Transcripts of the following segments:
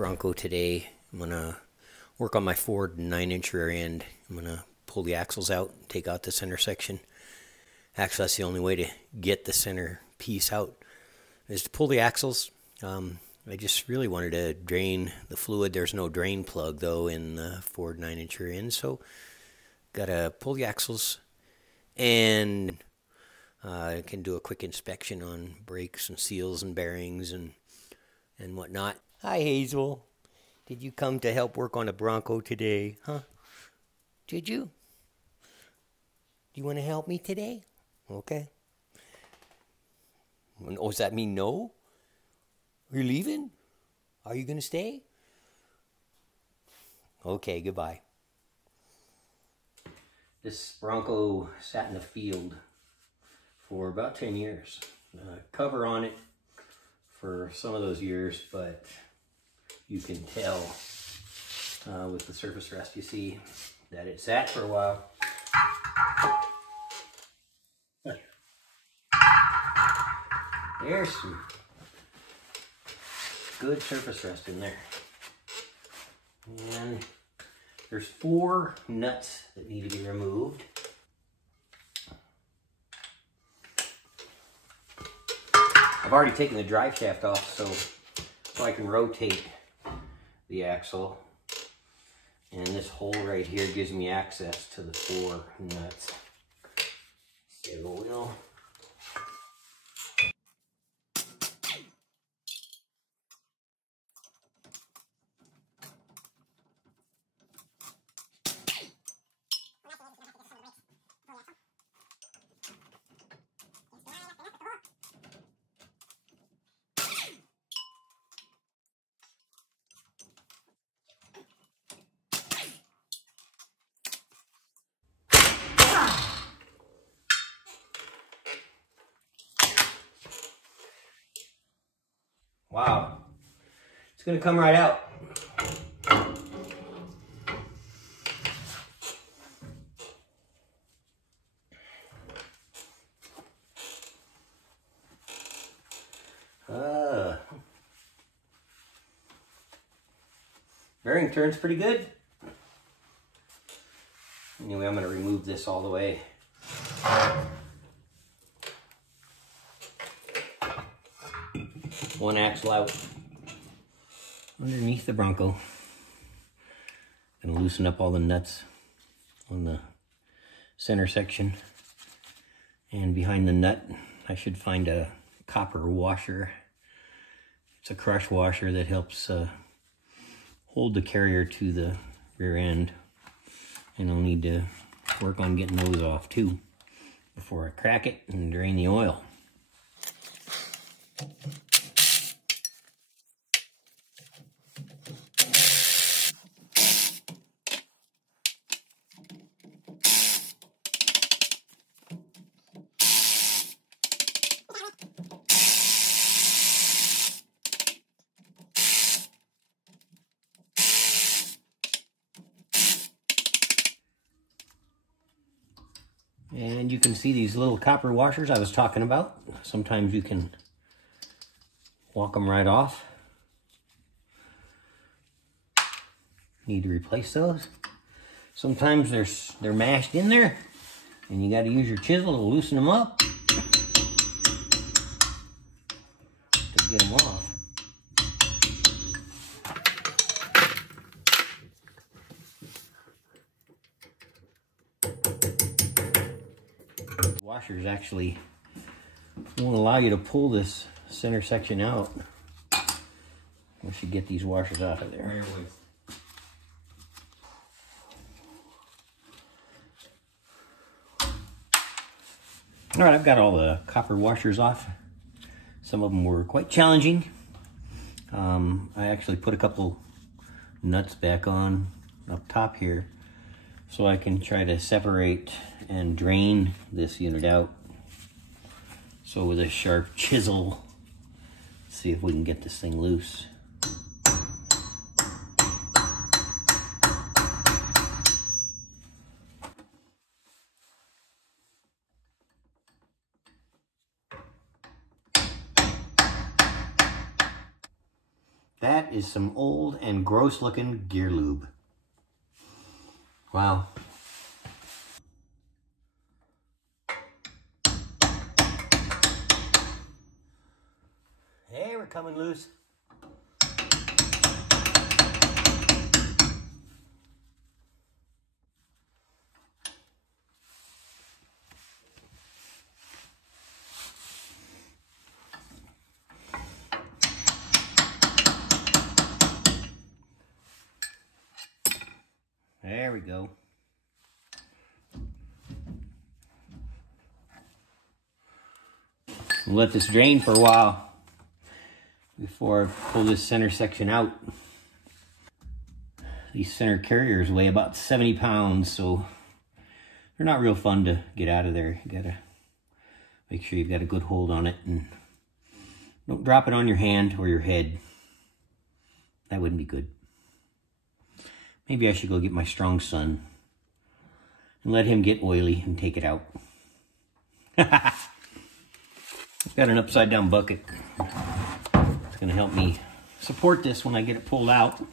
Bronco today. I'm going to work on my Ford 9-inch rear end. I'm going to pull the axles out, take out the center section. Actually, that's the only way to get the center piece out, is to pull the axles. I just really wanted to drain the fluid. There's no drain plug, though, in the Ford 9-inch rear end, so got to pull the axles and I can do a quick inspection on brakes and seals and bearings and whatnot. Hi, Hazel. Did you come to help work on a Bronco today? Huh? Did you? Do you want to help me today? Okay. Oh, does that mean no? You're leaving? Are you going to stay? Okay, goodbye. This Bronco sat in the field for about 10 years. Cover on it for some of those years, but you can tell with the surface rust you see that it sat for a while. There's some good surface rust in there. And there's 4 nuts that need to be removed. I've already taken the drive shaft off so I can rotate the axle. And this hole right here gives me access to the 4 nuts. Give it a wheel. Wow, it's gonna come right out. Bearing turns pretty good. Anyway, I'm gonna remove this all the way. One axle out underneath the Bronco. Gonna loosen up all the nuts on the center section. And behind the nut, I should find a copper washer. It's a crush washer that helps hold the carrier to the rear end. And I'll need to work on getting those off too before I crack it and drain the oil. And you can see these little copper washers I was talking about. Sometimes you can walk them right off. Need to replace those. Sometimes they're mashed in there and you got to use your chisel to loosen them up to get them off. Washers actually won't allow you to pull this center section out once you get these washers out of there. All right, I've got all the copper washers off. Some of them were quite challenging. I actually put a couple nuts back on up top here so I can try to separate and drain this unit out. So with a sharp chisel, see if we can get this thing loose. That that is some old and gross looking gear lube. Wow. Hey, we're coming loose. There we go. We'll let this drain for a while before I pull this center section out. These center carriers weigh about 70 pounds, so they're not real fun to get out of there. You gotta make sure you've got a good hold on it and don't drop it on your hand or your head. That wouldn't be good. Maybe I should go get my strong son and let him get oily and take it out. I've got an upside down bucket. It's gonna help me support this when I get it pulled out.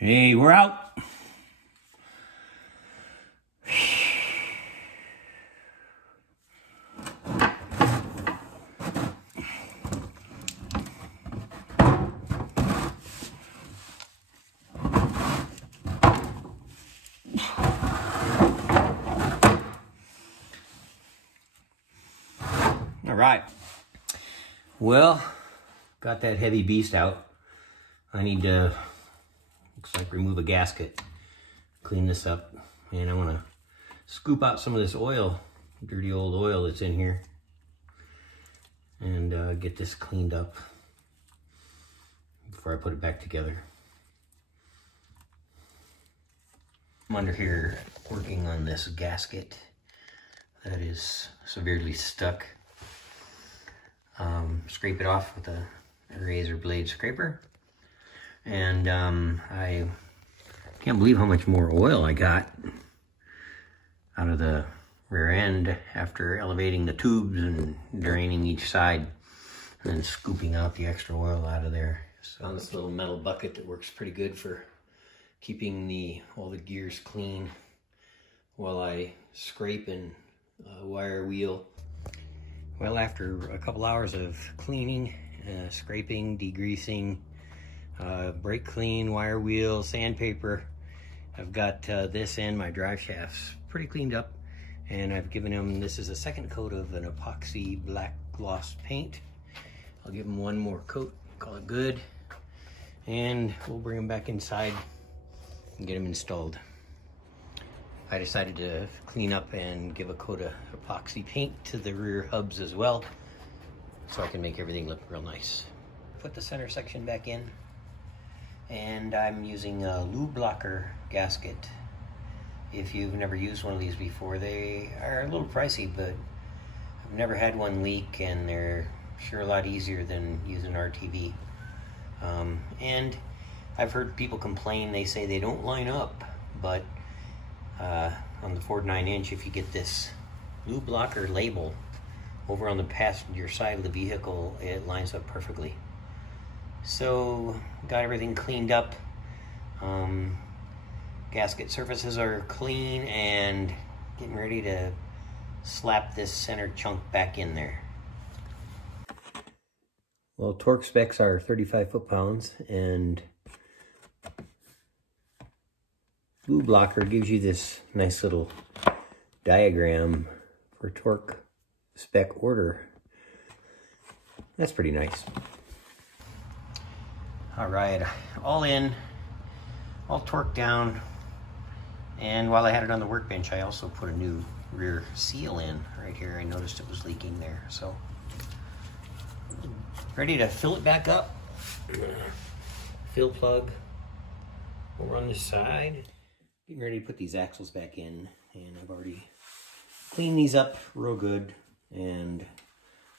Hey, we're out. All right. Well, got that heavy beast out. I need to, looks like, remove a gasket, clean this up, and I want to scoop out some of this oil, dirty old oil that's in here, and get this cleaned up before I put it back together. I'm under here working on this gasket that is severely stuck. Scrape it off with a razor blade scraper. And I can't believe how much more oil I got out of the rear end after elevating the tubes and draining each side and then scooping out the extra oil out of there. So on this little metal bucket that works pretty good for keeping all the gears clean while I scrape and wire wheel. Well, after a couple hours of cleaning, scraping, degreasing, brake clean, wire wheel, sandpaper, I've got this and my drive shafts pretty cleaned up, and I've given them, this is a second coat of an epoxy black gloss paint. I'll give them one more coat, call it good, and we'll bring them back inside and get them installed. I decided to clean up and give a coat of epoxy paint to the rear hubs as well, so I can make everything look real nice. Put the center section back in, and I'm using a lube blocker gasket. If you've never used one of these before, they are a little pricey, but I've never had one leak, and they're sure a lot easier than using RTV. And I've heard people complain, they say they don't line up, but on the Ford 9-inch, if you get this lube blocker label over on the passenger side of the vehicle, it lines up perfectly. So, got everything cleaned up. Gasket surfaces are clean, and getting ready to slap this center chunk back in there. Well, torque specs are 35 foot-pounds, and lube blocker gives you this nice little diagram for torque spec order. That's pretty nice. All right, all in, all torqued down, and while I had it on the workbench, I also put a new rear seal in right here. I noticed it was leaking there, so ready to fill it back up. Fill plug over on this side. Getting ready to put these axles back in, And I've already cleaned these up real good and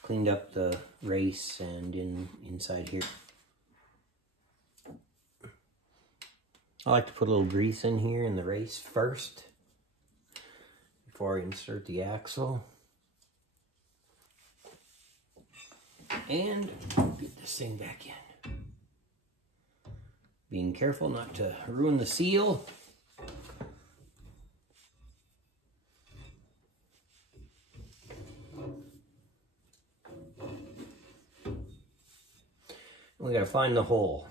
cleaned up the race and inside here. I like to put a little grease in here in the race first before I insert the axle. And get this thing back in. Being careful not to ruin the seal. We gotta find the hole.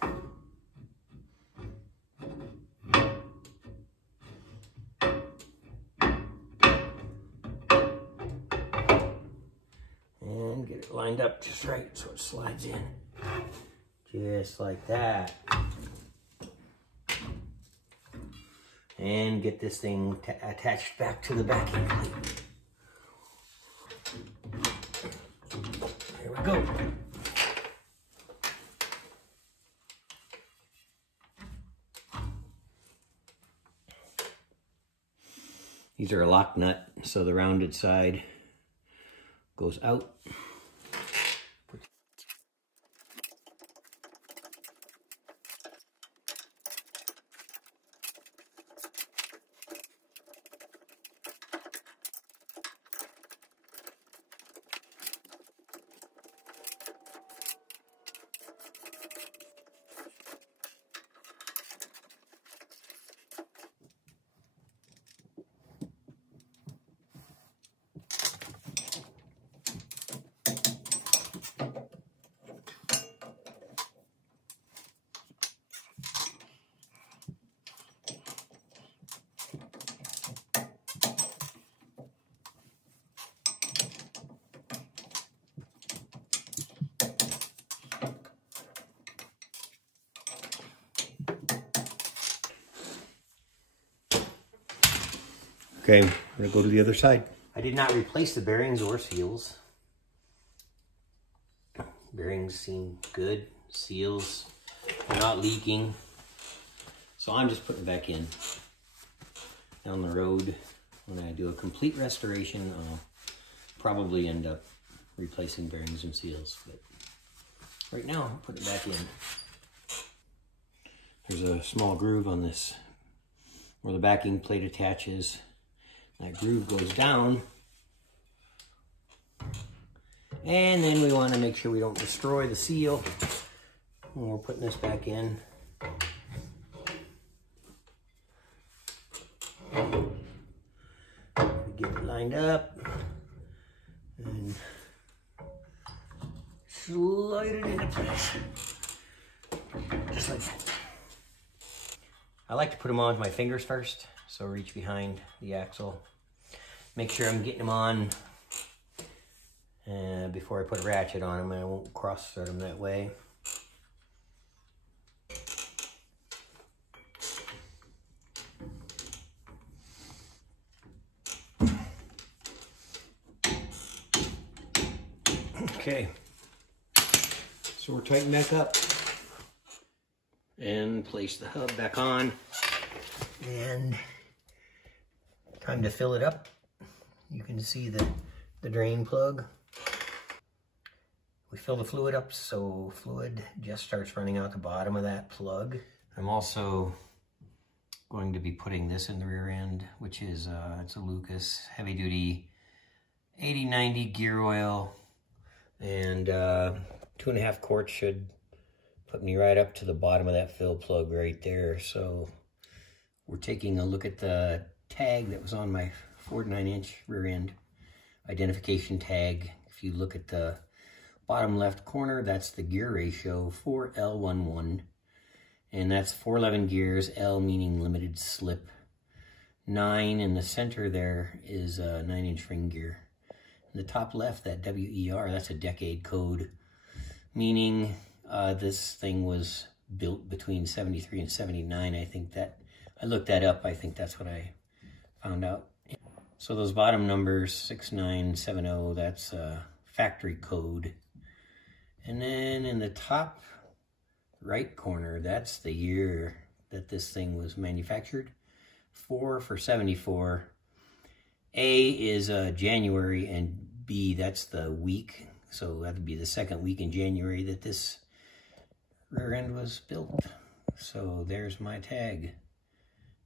And get it lined up just right so it slides in. Just like that. And get this thing attached back to the backing plate. There we go. These are a lock nut, so the rounded side goes out. Okay, I'm gonna go to the other side. I did not replace the bearings or seals. Bearings seem good. Seals are not leaking. So I'm just putting it back in. Down the road, when I do a complete restoration, I'll probably end up replacing bearings and seals. But right now, I'm putting it back in. There's a small groove on this where the backing plate attaches. That groove goes down. And then we want to make sure we don't destroy the seal when we're putting this back in. Get it lined up and slide it into place. Just like that. I like to put them on with my fingers first. So reach behind the axle. Make sure I'm getting them on before I put a ratchet on them. I won't cross thread them that way. Okay, so we're tightening back up and place the hub back on. And time to fill it up. You can see the drain plug. We fill the fluid up so fluid just starts running out the bottom of that plug. I'm also going to be putting this in the rear end, which is it's a Lucas heavy duty 8090 gear oil, and 2.5 quarts should put me right up to the bottom of that fill plug right there. So we're taking a look at the tag that was on my Ford 9-inch rear end identification tag. If you look at the bottom left corner, that's the gear ratio 4L11, and that's 411 gears, L meaning limited slip. 9 in the center there is a 9-inch ring gear. In the top left, that WER, that's a decade code, meaning this thing was built between 73 and 79. I think that, I looked that up, I think that's what I found out. So those bottom numbers, 6970, that's factory code. And then in the top right corner, that's the year that this thing was manufactured. 4 for 74. A is January, and B, that's the week. So that would be the second week in January that this rear end was built. So there's my tag,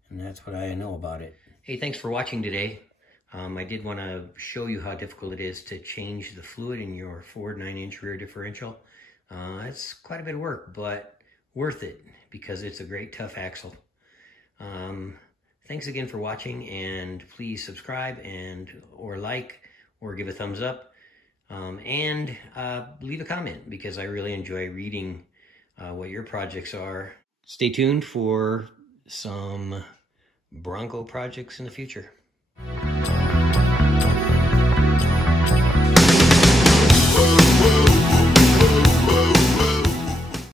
and that's what I know about it. Hey, thanks for watching today. I did want to show you how difficult it is to change the fluid in your Ford 9-inch rear differential. It's quite a bit of work, but worth it because it's a great tough axle. Thanks again for watching, and please subscribe or like or give a thumbs up, and leave a comment because I really enjoy reading what your projects are. Stay tuned for some Bronco projects in the future. Whoa, whoa.